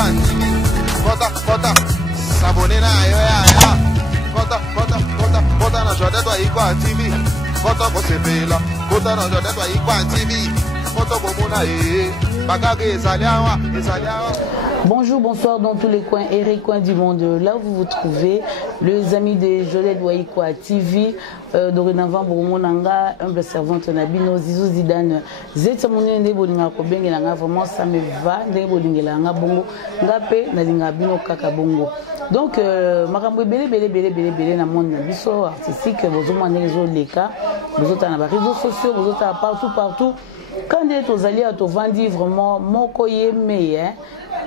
TV. Bota, s'abonner na yo ya. Bota na Jordan do Iguá TV. Bota você pela. Bota na Jordan do Iguá TV. Bota como na bagage ezaliawa. Bonjour, bonsoir dans tous les coins et recoins du monde. Là où vous vous trouvez, les amis de Jolette Waïkwa TV, dorénavant, Bourmonanga, humble servante Nabino, Zizou Zidane, Zetamouné, Nebolinga Kobengelanga, vraiment ça me va, Nebolingelanga Bongo, Ngape, Nalinga Bino Kaka Bongo. Donc, Marambo belé, na monde Nabiso, artistique, vous avez les réseaux les cas, vous avez les réseaux sociaux, vous avez partout. Quand vous êtes aux alliés, vous vendez vraiment, moko yeme, hein.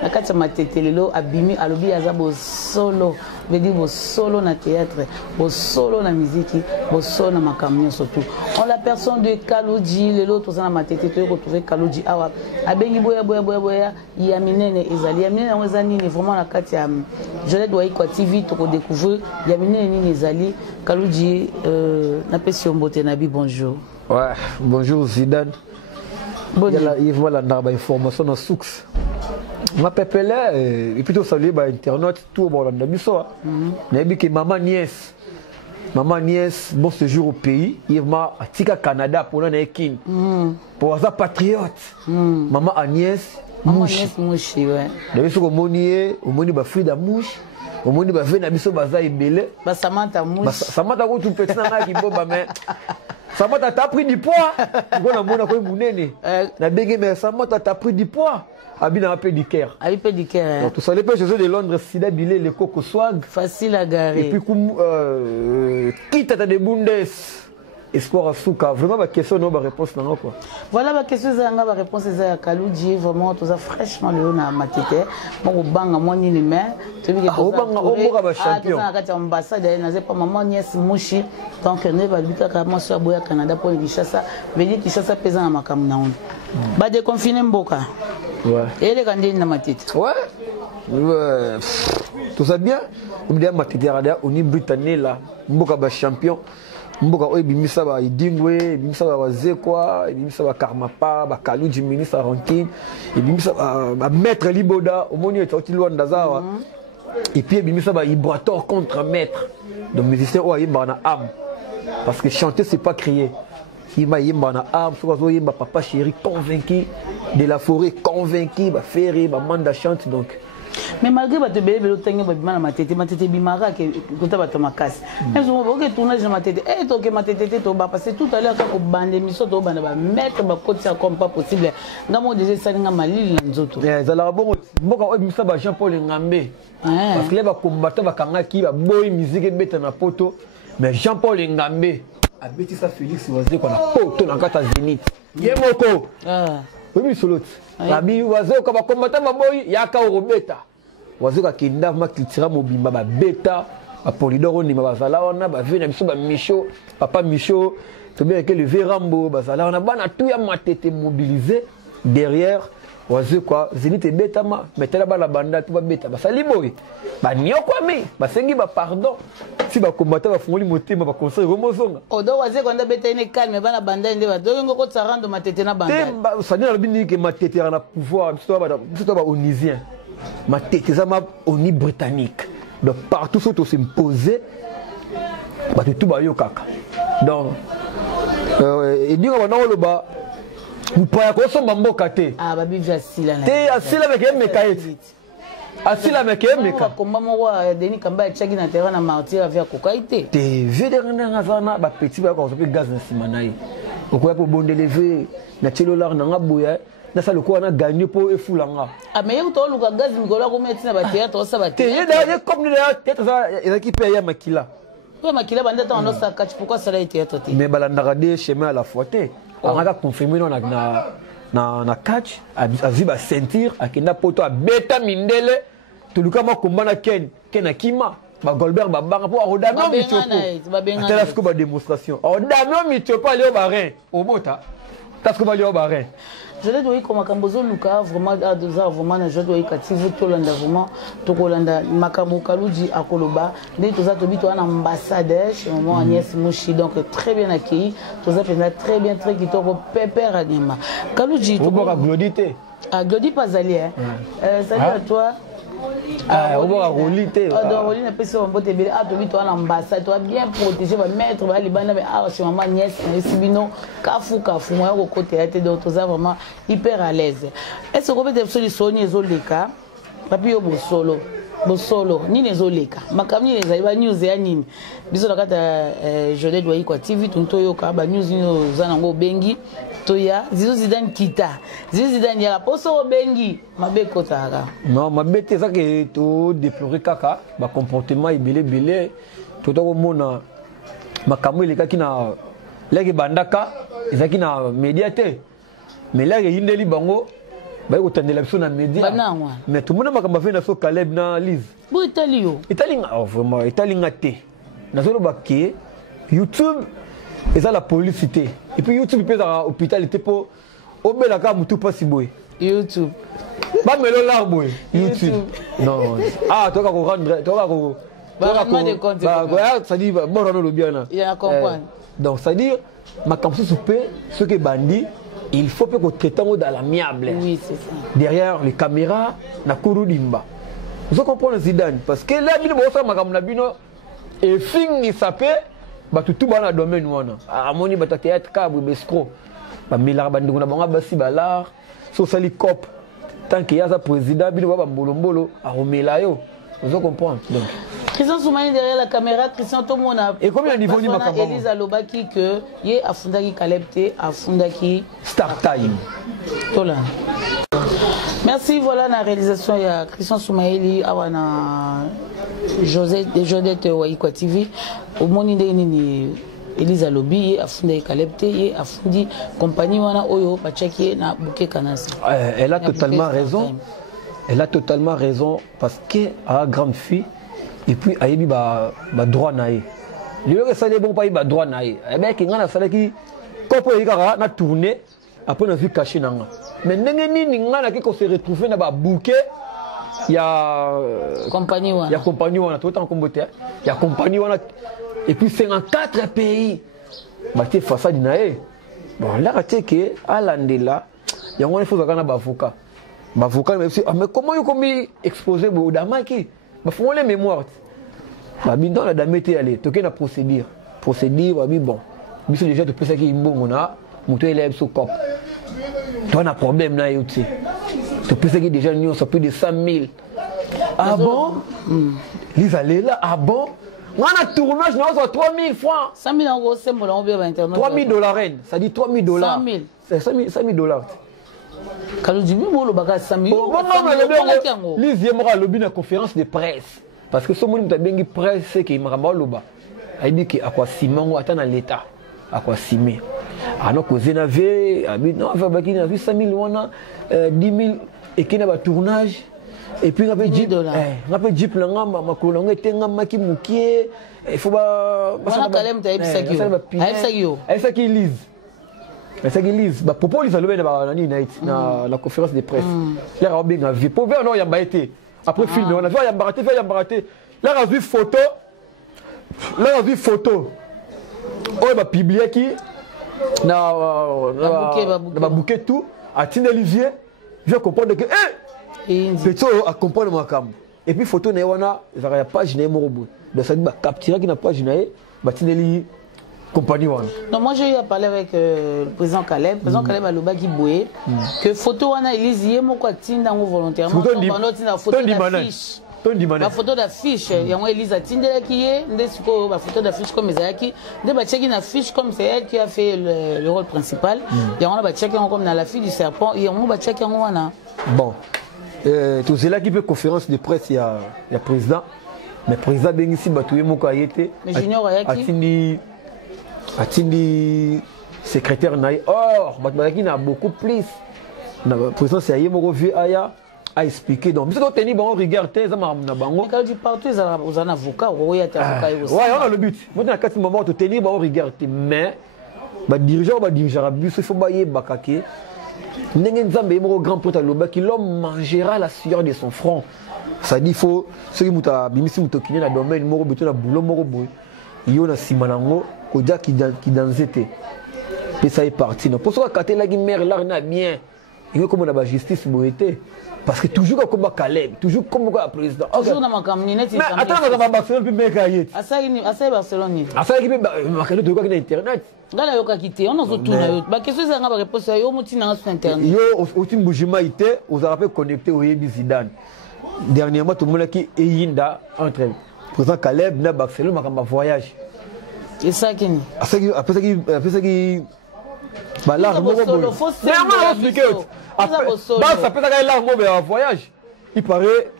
La carte matételelo abimi alobi azabo solo veut dire bo solo na théâtre bo solo na musique bo solo na makamio surtout on la personne de Kaloudji lelo to na matete to retrouver Kaloudji awa abengi boya yaminene ezali yaminene ngozani ni vraiment la carte ya Jolette Waïkwa TV to ko découvrir yaminene ni ezali Kaloudji na pesi mbote nabi bonjour. Ouais, bonjour Zidane. Bonjour. Il y a la information dans soux. Ma pépélé, et plutôt saluer Internet, tout le monde a vu ça. Mais que maman nièce, bon séjour au pays, il m'a tika Canada pour l'année pour sa patriote. Maman Agnès, mouchi, ouais. D'ailleurs, ce qu'on monier, au moni ba Frida mouche, au moni ba Vena biso baza ibele. Ba Samantha mouche. Samantha ko tout petit na qui boba mais Samantha t'as pris du poids. Tu vois mona ko munene. Na bege mais Samantha t'as pris du poids. Habite un peu du Caire. Un peu du Caire. Donc, tout ça, les pêches de Londres, Sida Bilé, les Coco Swag. Facile à garer. Et puis, quitte à des Bundes, espoir à Souka. Vraiment, ma question, non, ma réponse, non, quoi. Voilà, ma question, ma réponse, c'est à Kaloudji. Vraiment, tout ça, fraîchement, le haut, ma tête. Bon, au bang, à moi, ni les mains. Tu veux que au bang, au bang, champion. Ah, tout ça, ambassade, n'a pas maman, nièce, mouchi. Donc, ne va lui faire moi, sur Boya, Canada, pour une Kishasa. Venez, Kishasa, pesant à ma caméra. Bah, déconfiné, Mboka. Ouais. Et les candidats dans ma tête. Ouais. Tout ça bien. On dit à ma tête, on est britannique là. Mboka ba champion. Mboka oye bimisa ba idingwe, bimisa ba wazekwa, bimisa ba karmapa, ba Kaloudji ministre ranking, bimisa ba maître Liboda, au moni est sorti loin d'Azawa. Et puis bimisa ba ibrator contre maître. Donc musicien oye ba âme. Parce que chanter c'est pas crier. Il m'a dit papa chéri convaincu de la forêt, convaincu, bah ferré, bah manda chante donc. Mais malgré que tu bébé tengue bah ma tête bimara que tu as ma casse. Mais je vois que tournage de ma tête et toi que ma tête to ba parce que tout à l'heure quand on bande émission to bande ba mettre ba côté comme pas possible. Ngamo déjà ça nga malili nzoto. Ça la bon mboka o bimisa ba Jean-Paul Ngambe. Parce que les ba combattant ba kanga ki ba boy musique beta na poto mais Jean-Paul Ngambe a bêti ça Félix Oazé qu'on a poto dans kata Zénith. Yemoko. Oui solo. La bi Oazé ko ba combattant ba boy yaka robeta. Oazé ka kinda ma kitira mobimba ba beta ba polidoro ni ba zala wana ba vena biso ba Micho, papa Micho, to bien que le Vérambo ba zala wana bana tout ya matete mobilisé derrière Oazé quoi Zénith beta ma metela ba la banda tout ba beta ba sali boy. Ba nyokwa me ba sengi ba pardon. Si ba combattant ba fongoli motema ba conseil remozonga odo waze kwanda beta ine calme bana banda inde ba doyo ngoko tsarando matete na banda te ça dit na bini que matete na pouvoir tout ba onisien matete za ma oni britannique donc partout sont au s'imposer ba tout ba yo kaka donc et dinga ba na loba mpa ko so mboka te ah ba bivi asila na te asila avec mekaiti asila meke meka komba moko Denis Kamba chaki na terrain na martyr avec kokaite te vede ngana zana ba petit ba ko so pe gaz na sima nayi okoya po bonde lever na tchelolar na ngaboya na sala ko na gagner po efulanga ah mais yo to luka gaz mikola ko metina ba théâtre ça ba te ye comme ni théâtre ça équipe ya makila ko makila banda ta on sa catch pourquoi ça la théâtre te mais balanda des chemins à la fois te on a confirmé na catch a vu ba sentir akenda poto a beta mindele tuluka makomba na ken akima ba Goldberg ba banga po rodano mitiopo atela sko ba démonstration rodano mitiopo ali au barin au bota tasko ba li au barin Jolette Waïkwa Makambozo Luka vraiment à 2 ans vraiment na Jolette Waïkwa TV tolanda vraiment tokolanda makambo Kaloudji akoloba ndé toza tobi to na ambassadeur chez maman Agnès Mouchi donc très bien accueilli toza fait très bien très kitoko pépère anima Kaloudji to boka glodité Ah, Glody Pazali, hein. Salut à toi. On va rouler. Rouler n'a pas sur un botte bébé. Ah, tu as l'ambassade, tu as bien protégé, va mettre, va les bandes, mais ah, c'est maman nièce, Sibino, Kafou, moi, au côté, tu es vraiment hyper à l'aise. Est-ce que vous avez des solutions, les cas, papi, au solo. Bosolo ni nezoleka makamni ezali news ya nini biso na kata Joded Waikwa TV tuntoyoka ba news no zanango bengi toya zizo zidane kita zizo zidane ya poso bengi mabe kotaka non mabe te ça que to déplorer kaka ba comportement ibele to to mona makamwe leka kina leki bandaka ezaki na médiateur mais là yindeli bango ba ko tandela biso na média mais tout le monde makamba fait na so Caleb na Liz bo italio italinga vraiment italinga te na zo ba ke YouTube eza la publicité et puis YouTube peut à hôpital te po obela ka mutu pasi boy YouTube ba melo larbo YouTube non ah toi ka ko rendre toi ka ko ça dit bon on le bien là il a comprendre donc ça dit makambo soupe ce que bandi il faut que traitons dans l'amiable. Oui, c'est ça. Derrière les caméras, na Kouroudimba. Vous comprenez Zidane parce que là, il y a et fin il s'appelle, tout dans le domaine wana. Amoni bata théâtre kabu bescro. Ba milar bandu na banga basi balar, so sali cop. Tant qu'il y a ça président, il va mbolombolo a romela yo. Vous comprenez donc. Christian Soumaï derrière la caméra, Christian Tomona. Et combien de niveau ni makamba? Elisa Lobaki que yé afundaki Kalepte, afundaki Star Time. Tola. Merci, voilà la réalisation. Il y a Christian Soumaïli, Awana Joded Waikwa TV. Au monde de Elisa Lobi, afundaki Kalepte, yé afundi compagnie wana oyo bachaki na bouquet kanasi. Elle a totalement raison. Elle a totalement raison parce que a grande fille. Et puis ayebi ba droit naé le que ça n'est bon pas ba droit naé et ben ki ngana sala ki kopo yikaka na tourner après na vu caché nanga mais ndenge nini ngana ki ko se retrouver na ba bouquet ya compagnie wana tout en comboté ya compagnie wana et puis 54 pays ba te façade naé bon là tu que à landela ya ngone faut zakana ba avocat mais comment you commis exposer bo damaki bah faut les mémoires bah bien dans la dame était allé toquer la procédure bah bon biso déjà de plus ça qui bon on a monter élève sous cop toi on a problème là youtube to plus ça qui déjà nous ça plus de 100 000 ah bon ils allaient là ah bon on a tournage nous à 3 000 francs 100 000 euros c'est bon on va internet 3 000 $, ça dit 3 000 $, 100 000 $. Kaludimi bolo baka 100 000 €. Lizie mora lobi na conférence de presse parce que ce monde ta bengi presse c'est que maramba loba. A dit que akwa simon ata na l'état. Akwa simé. Ano ko zenave abi non va baki na 100 000 wana 10 000 et qui na ba tournage et puis ngape jeep ngape jeep na ngamba makolo ngetenga maki mukie il faut ba bana kalem ta epsakio aisaki Lise. Mais ça qui lise, bah pour les allumer na la conférence de presse. Là on bien vu. Pour voir non y a pas été. Après film on a vu y a baraté. Là on a vu photo. Oh bah publier qui na bouquet tout à Tine Olivier. Je comprends que petit à comprendre moi comme. Et puis photo na wana il y a page na morobo. Donc ça dit bah capturer qui na page na bah Tine Olivier compagnie wana. Non, moi j'ai eu à parler avec le président Caleb. Le président Caleb a le bas qui boué. Que photo wana Elise yemoko tinda ngo volontairement. Pendant tinda photo d'affiche. La photo d'affiche. Yango Elise a tinda qui est ndesiko ba photo d'affiche comme Ezaki. De ba check une affiche comme c'est elle qui a fait le rôle principal. Yango ba check comme dans la fille du serpent. Yango ba check yango wana. Bon. Tout cela qui fait conférence de presse il y a président. Mais président Bengisi batouye moko ayete. Mais Junior ayaki. Atindi secrétaire naï or bataki na beaucoup plus na président c'est yemo revu aya a expliqué donc parce que teni bon regarder ça na bango quand tu partout aux avocats ou ya avocat aussi ouais on a le but moi na kati moment to teni bon regarder mais ba dirigeant il faut bailler bakake ndenge nzambe yemo grand prêtre loba qui l'homme mangera la sueur de son front ça dit faut ce qui muta bimisi mutokine na domaine moko beto na boulot moko boy yo na simanango qui dansait et ça est parti non pour ça quand la mère là na bien il y a comme la justice boité parce que toujours comme Caleb toujours comme le président toujours dans ma caminette mais attends dans Barcelone puis Megayet asa Barcelone asa qui makano de quoi internet ngala yoka kité on a tuna yo ba question ça ngaba réponse yo mutina sur internet yo uti mbujima ité vous avez connecté au Yebi Zidane dernièrement tout le monde qui eyinda entre président Caleb na Barcelone makamba voyage et ça qui après ça qui bah là on va ça peut être là on voyage il paraît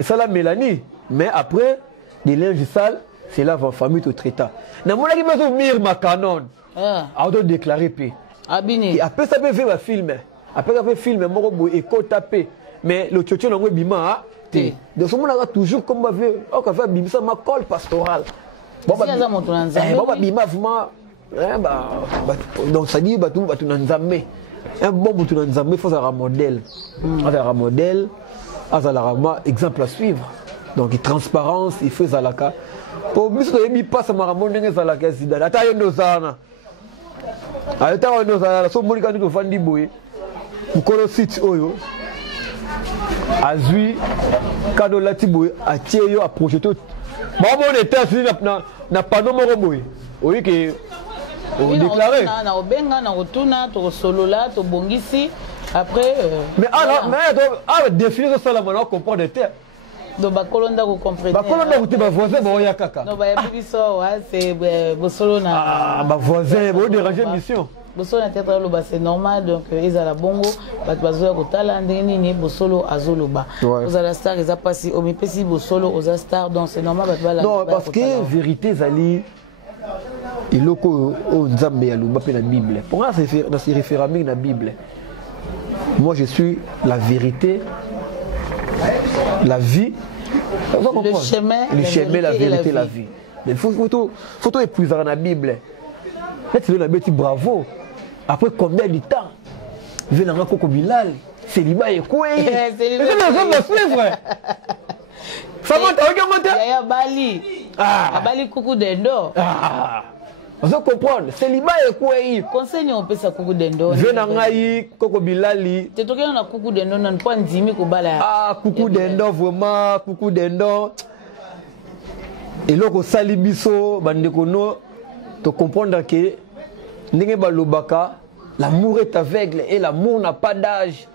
ça la Mélanie mais après des linges sales c'est là va famille tout traita na mon qui peut venir ma canon a doit déclarer paix abini après ça peut faire un film après ça peut film moko éco taper mais le tchotcho na bima té de ce monde là toujours comme va faire on va faire bimisa ma col pastoral bon bah bima vraiment donc ça dit batu na nzambe un bon batu na nzambe faut avoir un modèle avoir un modèle avoir exemple à suivre donc transparence il faut zalaka pour biso yebi passe maramo ndenge zalaka Zidane ata yendo zana ata yendo zana so moni kandi to fandi boye mukolo site oyo azui kado lati boye atie yo a projeter bon était na panneau moko boye oui que on déclaré na obenga na rotuna to solola to bongisi après mais alors définir ça la on comprend de terre do bakolonda ko comprendre bakolonda ko te ba voisin ba ya kaka no ba ya biso wa c'est bosolo na ba voisin bo déranger mission bosolo na tête lo ba c'est normal donc ezala bongo bat bazoya ko tala ndeni ni bosolo azoloba ozala star eza pasi o mipesi bosolo oza star donc c'est normal bat bala non parce que vérité zali iloko o nzambe ya lumba pe na Bible pour moi c'est référendum na Bible moi je suis la vérité la vie le chemin la vérité la vie mais faut épuiser dans la Bible là tu veux la bravo après combien de temps venanga koko Bilal célibat et quoi c'est le suivre ça monte ya bali bali kuku dendo vous comprenez célibat et quoi conseil on peut ça kuku dendo venanga yi koko Bilali te tokena na kuku dendo na point ndimi ko bala kuku dendo vraiment kuku dendo et loko salibiso bandeko no to comprendre que ndenge balobaka l'amour est aveugle et l'amour n'a pas d'âge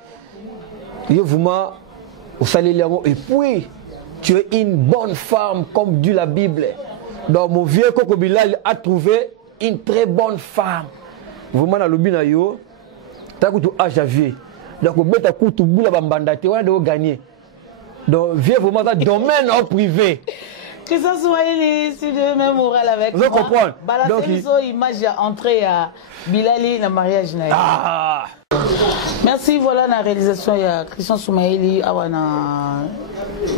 yo vraiment au salé et puis tu es une bonne femme comme dit la Bible donc mon vieux Koko Bilal a trouvé une très bonne femme vraiment na lobi na yo ta kutu âge à vie donc beta kutu bula bambanda te wana de gagner donc vieux vraiment dans domaine en privé Christian Soumaïli, si de même moral avec moi. Vous comprenez? Donc il image entrée à Bilali dans mariage naïf. Merci, voilà la réalisation il y a Christian Soumaïli awana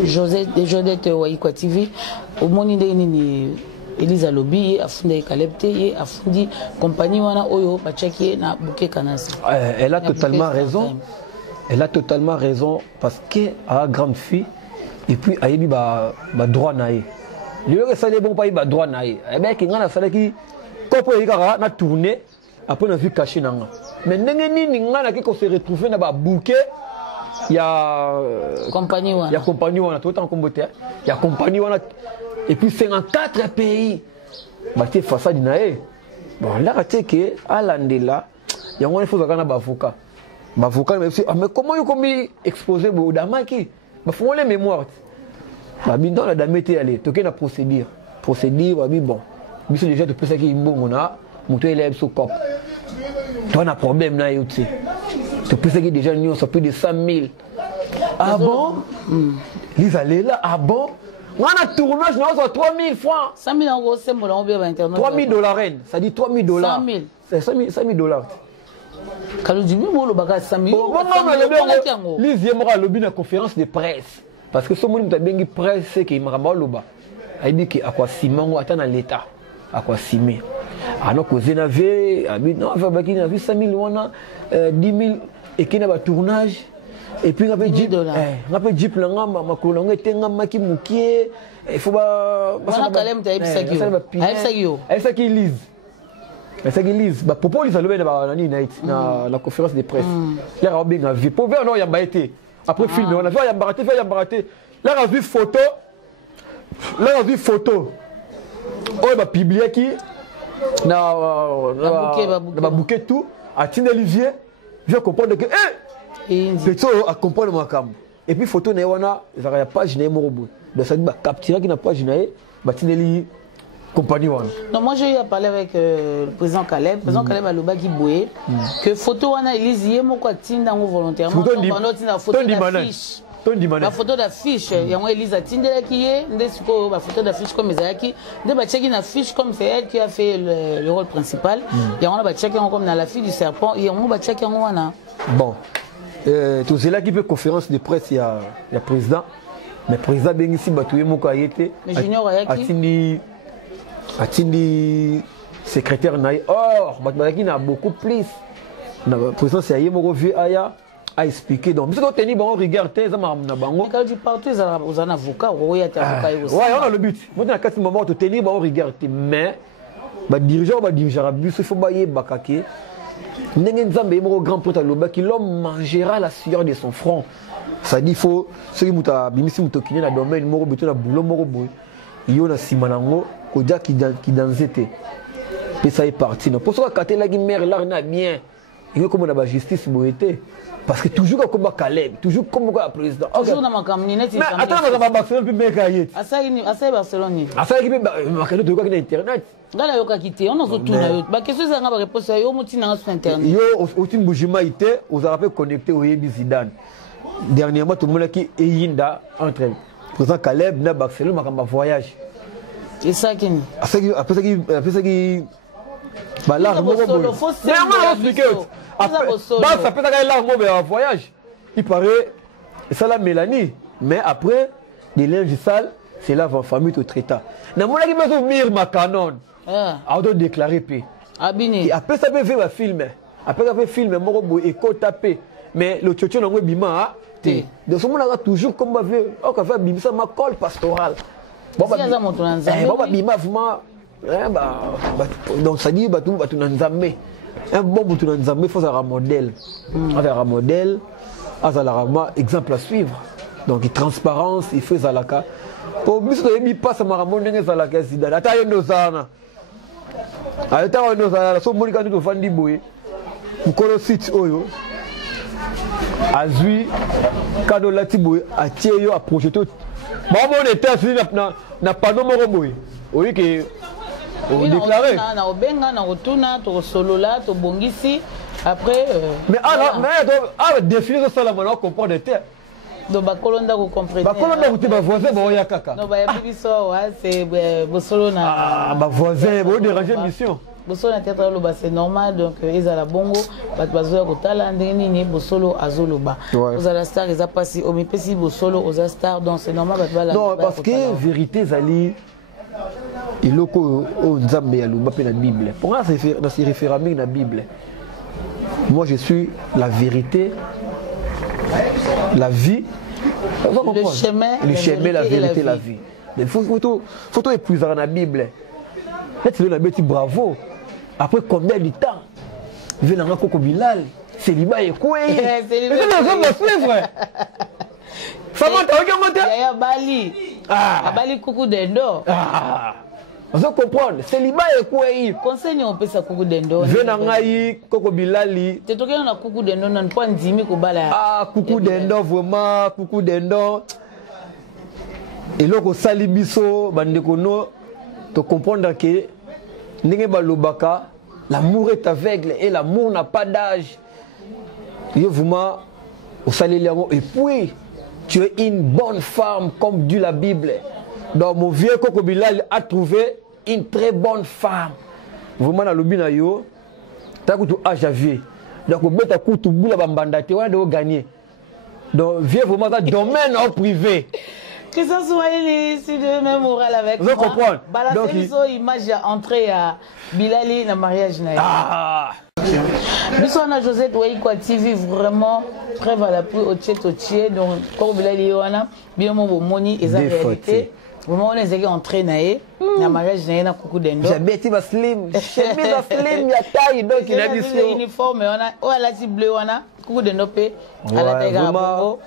Jodette Waikwa TV au monde ni Elisa Lobby afundi Kalepte afundi compagnie wana oyo bachaki na bouquet kanasi. Elle a totalement raison. Elle a totalement raison parce que a grande fille et puis ayebi ba droit naé. Le ça bon pas ba droit naé. Eh ben ki ngana sala ki kopo yikara na tourner après on a vu caché nanga. Mais ndenge nini ngana ki ko se retrouver na ba bouquet ya compagnie wana. Ya compagnie wana tout en comboté. Ya compagnie wana et puis 54 pays. Ba te façade naé. Bon là tu sais que à l'andela ya ngone faut zakana ba avocat. Ba avocat mais comment yo komi exposer bo damaki? Ba font les mémoires. Ba bindo la dame était allé toquer la procédure ba bi bon biso déjà to pesa ki mbongo na moto ele ebso cop toi na problème na yo tu to pesa ki déjà nous ça plus de 100 000 ah bon les allés là ah bon on a tournage na 3 000 francs 100 000 euros c'est bon on bien internet 3 000 dollars ça dit 3 000 dollars 100 000 dollars Kalou Dimi bolo baka 100 000 Lizie mora lobi na conférence de presse parce que ce monde m'a bengi presse c'est que makamba loba a dit que akwa simango atana l'état akwa simé alors que zenave abi non va baki na 100 000 wana 10 000 et qui na ba tournage et puis ngape jeep ngape jeep la ngamba makolo ngete ngamba ki mukie il faut ba wana kalem ta ebisaki yo ebisaki lise mais ça qui lise bah propos ils allouent na la conférence de presse là on bien vu pour voir non y a pas été après film on a vu y a baraté là on a vu photo on va publier qui na bouquet tout à Tine Olivier je comprendre que petit à comprendre moi comme et puis photo na wana il y a page na morobo donc ça dit ba capturer qui na page na ba Tine compagnie wana. Non, moi j'ai eu à parler avec le président Caleb. Le président Caleb a le bagi boué que photo wana Elise yé moko tinda ngo volontairement pendant tinda photo d'affiche. La photo d'affiche, il y a moi Elise a tinda qui est ndesiko ba photo d'affiche comme Ezaki, de ba check une affiche comme c'est elle qui a fait le rôle principal. Il y a on ba check comme dans la fille du serpent, il y a on ba check wana. Bon. Tout cela qui fait conférence de presse il y a président mais président Bengisi batoué moko a été mais Junior Ayaki Atindi secrétaire naï or Batbalaki n'a beaucoup plus le président c'est Ayemoro vieux Aya a expliqué donc parce que tenir bon regarde tes amis na bango quand tu parles aux avocats ou y a avocat aussi ouais on a le but moi dans quatre moment de tenir bon regarde mais dirigeant bus il faut bailler bakake ndenge nzambe yemoro grand porte loba qui l'homme mangera la sueur de son front ça dit faut ce qui muta bimisi mutokine na domaine moro beto na boulot moro boy yo na simanango Kodia qui dansait. Et ça est parti. Pour ça, quand la mère là, on a bien. Il y a comme la justice parce que toujours comme Caleb, toujours comme le président. Toujours dans ma caminette. Mais attends, on va Barcelone puis Mekayet. À ça, Barcelone. À ça, il y a de quoi internet. Dans la yoka quitté, on a tout na. Bah qu'est-ce que ça va répondre à yo moti na sur internet. Yo au tin boujima été, aux arabes connecté au Yebi Zidane. Dernièrement tout le monde qui est yinda entre président Caleb na Barcelone makamba voyage. Et ça qui après ça qui bah là ça peut être là un voyage il paraît ça la Mélanie mais après les linges sales c'est là va famille tout traita na mon qui besoin mir ma canon a doit déclarer paix abini et après ça peut faire un film après ça fait film moko et ko taper mais le tchotcho na ngo bima té de ce moment là toujours comme va faire on va faire bimisa ma col pastoral. Donc ça dit un bon il faut un modèle avec un modèle exemple à suivre donc transparence il faut zalaka pour mieux il passe à maramone zalaka zidane ata yo zana ata yo zana so monika to fandi boye mukolo site oyo azui kado lati boye atie yo a projeter bon on était assis na panneau moko boye oui que on déclarer na obenga na rotuna to solola to bongisi après mais mais définir ça la on comprend de terre donc bakolonda ko comprendre bakolonda ko te ba voisin ba ya kaka non ba ya biso wa c'est bosolo na ba voisin bo déranger mission bosolo na théâtre loba c'est normal donc ezala bongo bato bazoya kotala ndenge nini bosolo azoloba ozala star eza pasi omipesi bosolo oza star donc c'est normal bato bala non parce que vérité zali iloko o nzambe ya loba pe na Bible pour moi c'est référent na Bible moi je suis la vérité la vie le chemin la vérité la vie il faut épuiser dans la Bible là tu le bêtis bravo après combien de temps il vient dans Coco Bilal célibat et quoi c'est le frère Fama ta oke ya Bali Bali Kuku Dendo vous comprenez célibat et quoi conseil on peut ça Kuku Dendo vient dans ngai Coco Bilali te toke na Kuku Dendo na pas ndimi ko bala Kuku Dendo vraiment Kuku Dendo et loko sali biso bandeko no to comprendre que ndenge balobaka l'amour est aveugle et l'amour n'a pas d'âge. Et vraiment au salé et puis tu es une bonne femme comme dit la Bible. Donc mon vieux Coco Bilal a trouvé une très bonne femme. Vraiment na lobi na yo ta kutu âge à vie. Donc beta kutu bula bambanda te wana de gagner. Donc vieux vraiment dans domaine en privé. Que ça soit ici de même oral avec moi. Vous comprenez? Donc ils ont image entrée à Bilali na mariage na. Nous on a Josette Waikwa TV vraiment très valable au tchet donc comme Bilali wana bien mon moni et la vérité Vraiment, on est entré dans mariage na coucou d'endo. J'ai bêti ma slim. J'ai mis la slim, il y a taille donc il a mis sur uniforme on a la cible bleu on a coucou d'endo pe à la taille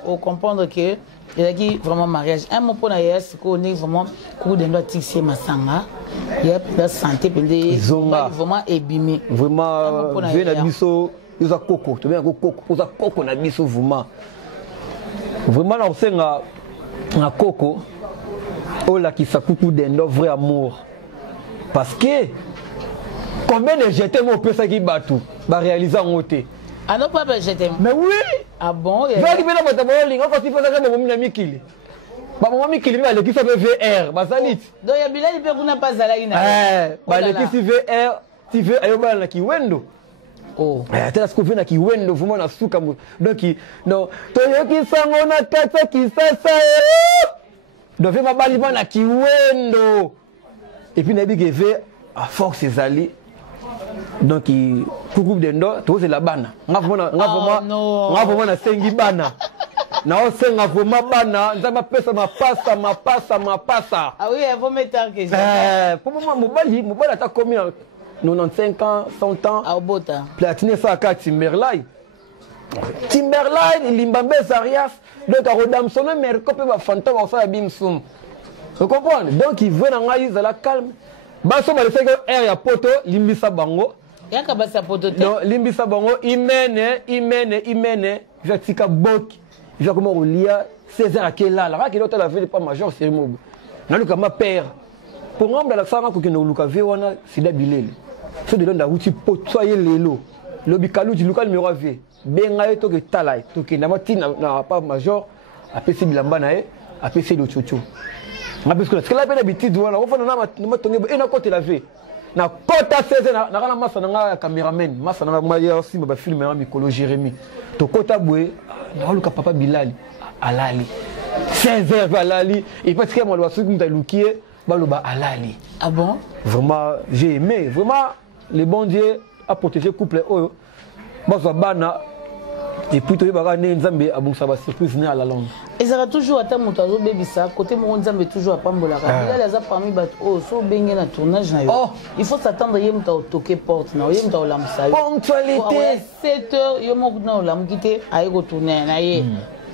au comprendre que il y a qui vraiment mariage. Un mot pour na yes ko on est vraiment coucou d'endo tixé masanga. Il y a la santé pendé vraiment ébimé. Vraiment je na biso uza koko, tu bien koko, uza koko na biso vraiment. Vraiment na osenga na koko. Oh là qui coucou d'endo vrai amour parce que combien de jetés mon peu ça qui batou va réaliser en côté ah non pas jeter mais oui ah bon il va qui venir dans ta ligne quand il faut ça mon ami mikili ba mon ami mikili va l'équipe ça VR ba salit donc ya bilali pe kuna pas zala ina ba l'équipe VR tu veux ayo ba na kiwendo oh tena siku vena kiwendo vraiment na suka donc non toyoki sango na kata kisasa donc ma bali na kiwendo et puis nabi que fait à force ses alliés donc coucou d'endo to c'est la bana ngavoma na sengi bana na osenga voma bana nzama pesa mapasa ah oui il faut mettre que pour moi mobali ata combien 95 ans 100 ans à bota platine ça ka Timberline Limbambe Zarias donc à Rodamson mais copé va fantôme on fait bimsum vous comprenez donc il veut na ils la calme baso ba laisser que air ya poto limbisa bango yaka basa poto te non limbisa bango imene je tika bok je comment relia César akela la qui l'autre la ville pas major c'est mobo na luka ma père pour ngamba la sanga ko ke no luka ve wana sida bilele so de londa uti poto soyez lelo lobikalu di luka numéro v benga yeto ke talai to ke na matina na pas major apesi bilamba na e apesi le chocho na parce que la peine habitude wana on fa na matonge e na côté la v na kota 16 na kana masa na cameraman masa na ma ya aussi ba film na mikolo Jérémy to kota bwe na luka papa Bilali alali 16h alali et parce que moi le souk mta lukié baloba alali ah bon vraiment j'ai aimé vraiment le bon Dieu a protégé couple oyo bazo bana et puis tu vas gagner nzambe abongisa ba surprise na la langue et ça va toujours ata moto azo bebisa côté mon nzambe toujours apambola ka il a parmi bat oh so bengi na tournage na yo il faut s'attendre yem ta toquer porte na yem ta olamsa ponctualité 7h yo mo na olamkite ayi ko tourner na ye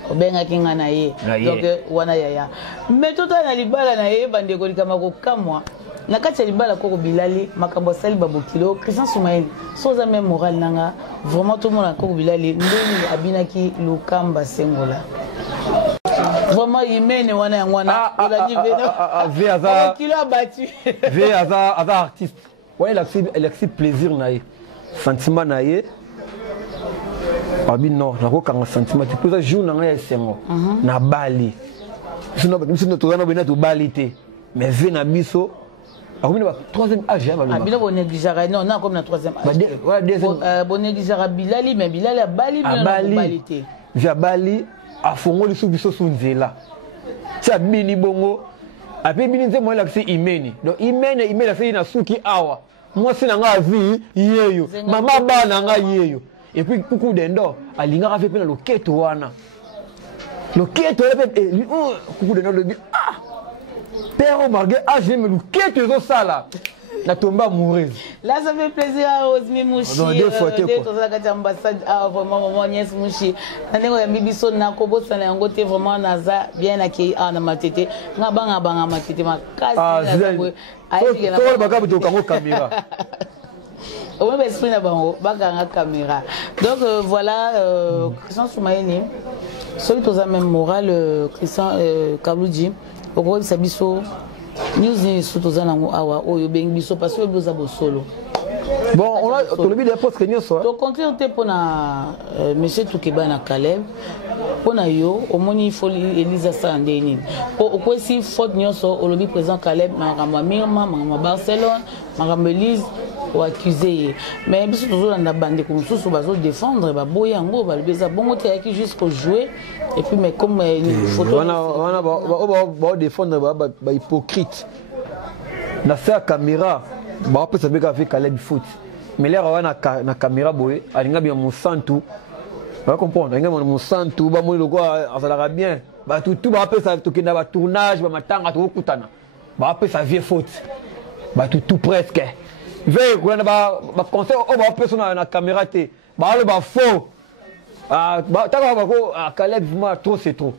obenga kinga na ye donc wana yaya mais tout na libala na ye bande ko likama ko kamwa na kati ya libala koko Bilali makambo sali babokilo Christian Soumaël soza même moral nanga vraiment tout le monde koko Bilali ndeni abinaki lukamba sengola vraiment imene wana yangwana ola di vena kilo abattu ve aza artiste ouais il accepte plaisir na ye sentiment na ye abi non na ko kanga sentiment tu peux jour na ya sengo na bali sinon to na bena to balite mais ve na biso akomina ba troisième âge ya baloba abina bon négligera non na comme na troisième âge voilà deuxième bon négligera Bilali mais Bilali a bali bien na balite via bali afongoli su biso su nzela ça bini bongo ape bini nze mo la kisi imeni donc imeni la fait na suki awa moi c'est nga vi yeyo mama bana nga yeyo et puis coucou d'endo alinga ka fait pe na loketo wana loketo pe coucou d'endo le ah père margué ah j'ai me loketo zo sala na tomba mourir. Là, ça fait plaisir à Osmi Mouchi. D'être à l'ambassade. Vraiment, maman Niès Mouchi. Nandego ya bibiso na kobo sana yango te vraiment naza bien accueilli na matete. Ngabanga banga matete makasi na zabwe. Ayi to baka buto kango caméra. Au même esprit na bango baka caméra. Donc voilà Christian Soumaël. Celui toza même moral Christian Kalouji. Oko sabiso news ni surtout nango awa oyo bengi biso parce que boza bosolo bon on a to le bi des postes que nyoso to continuer te pona monsieur Tukeba na Caleb pona yo omoni foli Elisa Sandeni o kwesi faute nyoso olobi président Caleb makamba Mirma makamba Barcelone makamba Elise ou accusé mais biso toujours na bande comme sous bazo défendre ba boya ngo ba lebeza bongo te yaki jusqu'au jouer et puis mais comme une photo on ba défendre ba hypocrite na sa caméra ba peut savoir avec Caleb foot mais là na caméra boye alinga bien Monsanto va comprendre alinga Monsanto ba mo loko azala bien tout va appeler ça tournage, matanga to kutana. Va appeler ça vieux faute. Tout presque. Veille qu'on a conseil on va appeler ça na caméra té. Le faux. Caleb vraiment trop c'est trop.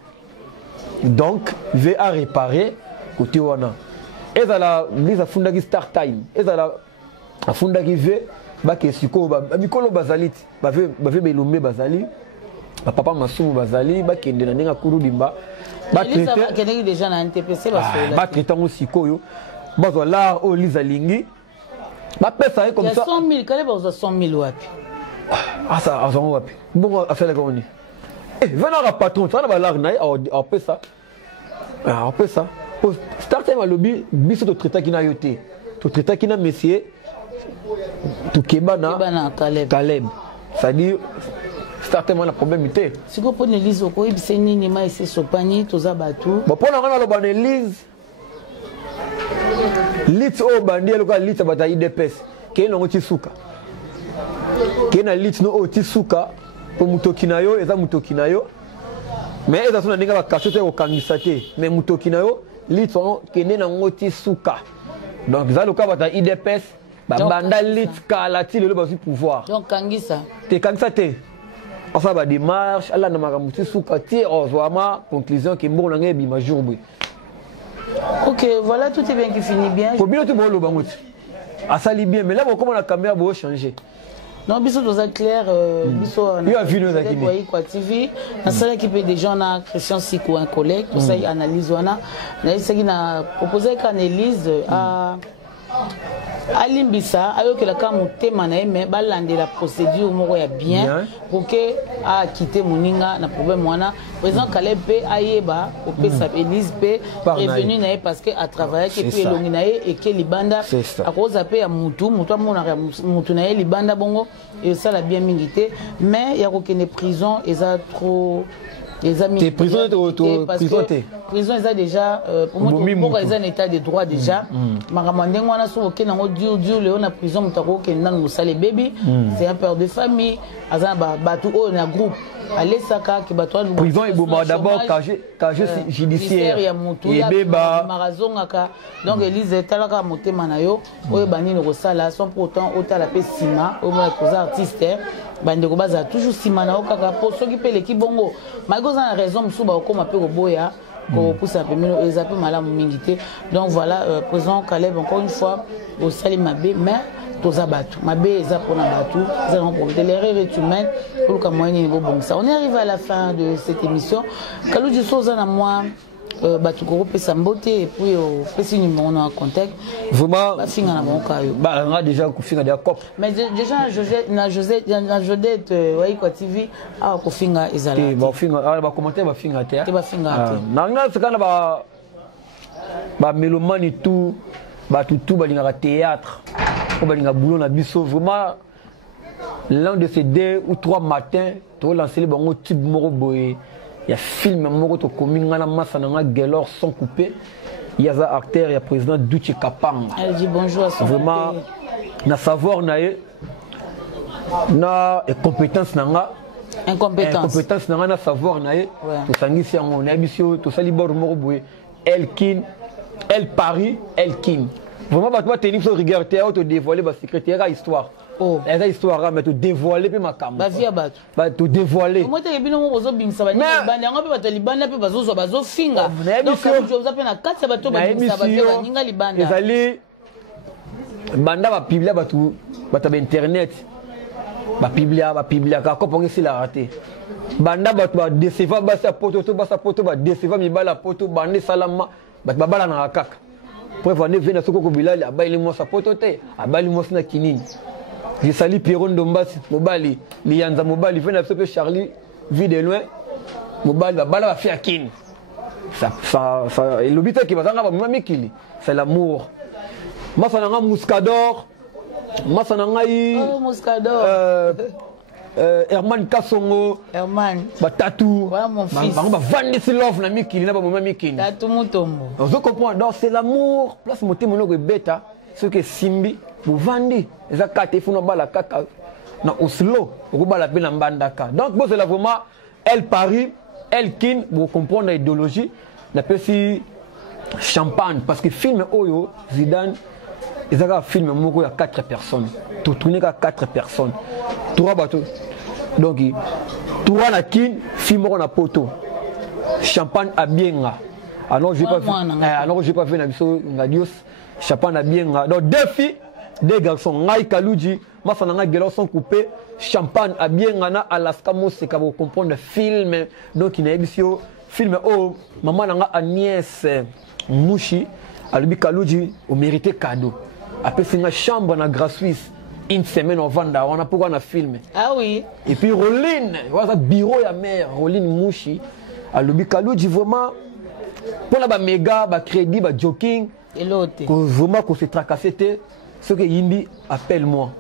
Donc, veille à réparer côté wana. Et ça la mise à funda qui start time. Et ça la funda qui veut que siko mikolo bazalit bave belombe bazali papa masumu bazali bakende na ndinga kurudimba traiter déjà na NTPC ba traiter ngo sikoyo bazo la o lizalingi ba pesa comme ça 100 000 kale bazo 100 000 wapi ça azon wapi bon affaire ko ni venant à patron ça na ba lar na a pesa starter ma lobby biso to traiter kina yote to traiter kina messier tout Kebana Caleb. C'est-à-dire, certainement le problème était. Si vous prenez l'Élise au Koïb, c'est Nini, c'est Sopani, Toza Batou. Bon, pour nous, on a l'Élise. L'Élise au bandit, l'Élise à bataille d'épès. Qui est le Tisuka. Qui est l'Élise au Tisuka. Pour Mutokinayo, et ça Mutokinayo. Mais ils ont un cassette au Kangisate. Mais Mutokinayo, l'Élise qui est le Tisuka. Donc, ça, le cas bataille d'épès. Banda lit kalati le basi pouvoir. Donc Kangisa. Te Kangisa te. On fa ba démarche, ala na makamuti soukati ozwama conclusion ki mbona ngebi majurbu. OK, voilà tout est bien qui finit bien. Faut bien tout bon le bangout. Asali bien mais là bon comment la caméra va changer. Non, biso doza clair biso a vu nous akini. Quoi TV. Na sala qui peut des gens na Christian Sikou un collègue, tout ça analyse wana. Na isaki na proposer qu'analyse à alimbisa ayokela ka motema na mais balande la procédure moko ya bien pour que a quitter moninga na problème wana président Caleb pe ayeba au pesa Elise pe revenu na parce que à travailler que puis longi na et que libanda à cause pe ya mutu amona mutu na libanda bongo et ça la bien mingité mais ya kokene prison eza trop les amis prison prison ils a déjà pour moi ils ont un état de droit déjà maramandeng wana so ok nango dur le on a prison mutako ke nan musale baby c'est un père de famille azana ba tout on a groupe aller saka ki batwa prison et boma d'abord cage judiciaire et beba marazongaka donc Elise talaka motema na yo oyo bani no sala sans pourtant otala pe sima au moins les artistes bandeko baza toujours simana okaka po soki pe l'équipe bongo magoza na raison musuba okoma pe koboya ko poussa pe mino ezape malamu mingité donc voilà président Caleb encore une fois au salimabe mais toza batu mabe eza pona batu eza un problème l'erreur est humaine pour que moyen niveau bon ça on est arrivé à la fin de cette émission Kalou Soza na moi batu ko pesa mbote et puis pesi numéro na contact vraiment ba finga na bonka yo ba nga déjà ko finga de cop mais déjà Josette ouais quoi TV a ko finga ezala te ba finga ba commenter ba finga te ba finga te na nga sekana ba mélomane tout ba tout ba linga théâtre ko ba linga boulot na biso vraiment l'un de ces 2 ou 3 matins to lancer le bango type moko boye. Il y a film moko to kominga na massa na gelor sans couper. Il y a un acteur, il y a président Duchi Kapang. Elle dit bonjour à son vraiment na savoir na compétence na nga incompétence na nga na savoir na to sangisi yango na biso to sali bord moko boye Elkin El Paris Elkin. Vraiment ba toi tenir sur rigueur te auto dévoiler ba secrétaire histoire. Oh, eza histoire mais tu dévoiler pe makambo. Ba via batu. Ba tu dévoiler. Moi te bino mo bozo bingisa ba ni banda ngo pe ba to libanda pe bazo finga. Donc je vous appelle na 4 bato ba bingisa ba via ninga libanda. Ezali banda ba publier batu bata ba internet. Ba publier ka ko pongi la raté. Banda batu ba déceva ba sa poto ba déceva mi bala poto bande salama ba bala na kaka. Pour voir ne venir soko ko bilali abaili mo sa poto te abali mo na kinini. Je salue Pierron Dombas, Mobali, Lianza Mobali, il fait un Charlie, vu de loin, Mobali va balader à Fiakin. Et l'objet qui va s'en avoir, c'est l'amour. Moi, ça n'a pas Mouscador, moi, ça n'a pas Mouscador. Herman Kassongo, Herman, Tatou, voilà mon fils. On va vendre ce love, na Mikili, na maman Mikili. Tatou Mutombo. On comprend, donc c'est l'amour, place monter mon logo bêta, ce que Simbi. Pour vendre, les actes, il faut la kaka na Oslo, pour la peine en bandaka. Donc, bon, c'est là vraiment, elle Paris, Elkin pour comprendre l'idéologie n'a pas si champagne parce que film Oyo Zidane ils ont un film où il y a 4 personnes tout tourné à 4 personnes 3 bateaux donc 3 na kin film on a poto champagne à bien alors j'ai pas vu na biso ngadios champagne à bien donc 2 filles 2 garçons ngai Kaluji masa na ngai sont coupés champagne à bien na Alaska mo c'est pour comprendre le film donc il y a émission film oh maman na Agnès Mouchi alubi Kaluji au mérité cadeau après c'est une chambre na Grâce Suisse une semaine au Vanda on a pourquoi on a filmé ah oui et puis Roline voilà bureau ya mère Roline Mouchi alubi Kaluji vraiment pour la ba méga ba crédit ba joking et l'autre vraiment qu'on s'est tracassé ce que Yindi appelle-moi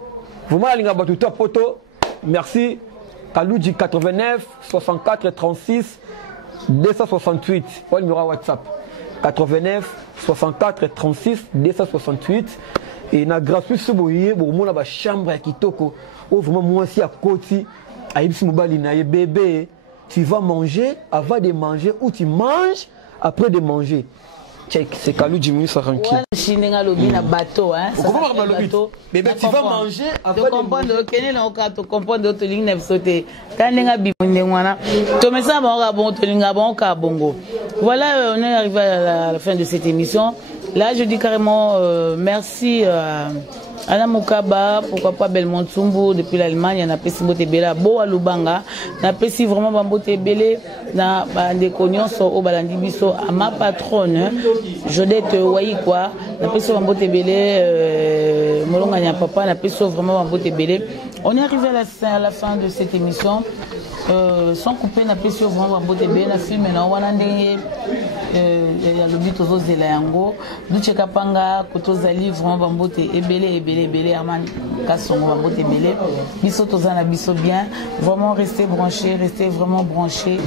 vraiment alinga ba tout poto merci Kaluji 89 64 36 268 pour le numéro WhatsApp 89 64 36 268 et na gratuit ce boyer pour mon la chambre à Kitoko ou vraiment moi aussi à côté à Ibsi Mobali na bébé tu vas manger avant de manger ou tu manges après de manger check c'est Kaluji Moussa tranquille chinenga lobi na bateau hein ça comment le bateau bébé tu vas manger avant de comprendre kenela to comprendre to ligne sauter kanenga bibonde ngwana to mesa ba bon to linga bon ka bongo voilà on est arrivé à la fin de cette émission là je dis carrément merci Anna Mukaba, pourquoi pas Belmont Tsumbu depuis l'Allemagne, on a pesi Mbote Bela, Boa Lubanga, on a pesi vraiment Mbote Bele, na des cognons au balandi biso à ma patronne, Jodette Waïkwa, on a pesi Mbote Bele, Molonga Nya Papa, on a pesi vraiment Mbote Bele. On est arrivé à la fin de cette émission. Sans couper, on a pesi vraiment Mbote Bele, on a filmé, on a le but aux Zélango, Duche Kapanga, Kotozali, vraiment Bambote Ebele, Aman Kassongo, Bambote Ebele, Bisso Tozana, Bisso bien, vraiment restez branchés, restez vraiment branchés.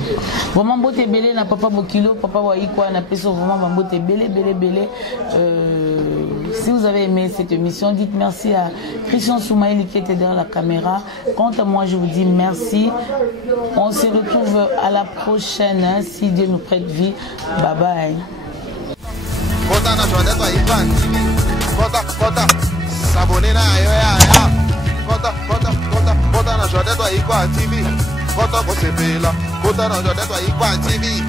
Vraiment Bambote Ebele, n'a papa Bokilo, papa Waïkwa, n'a pas vraiment Bambote Ebele. Si vous avez aimé cette émission, dites merci à Christian Soumaïli qui était derrière la caméra. Quant à moi, je vous dis merci. On se retrouve à la prochaine, hein, si Dieu nous prête vie. Bye bye. TV.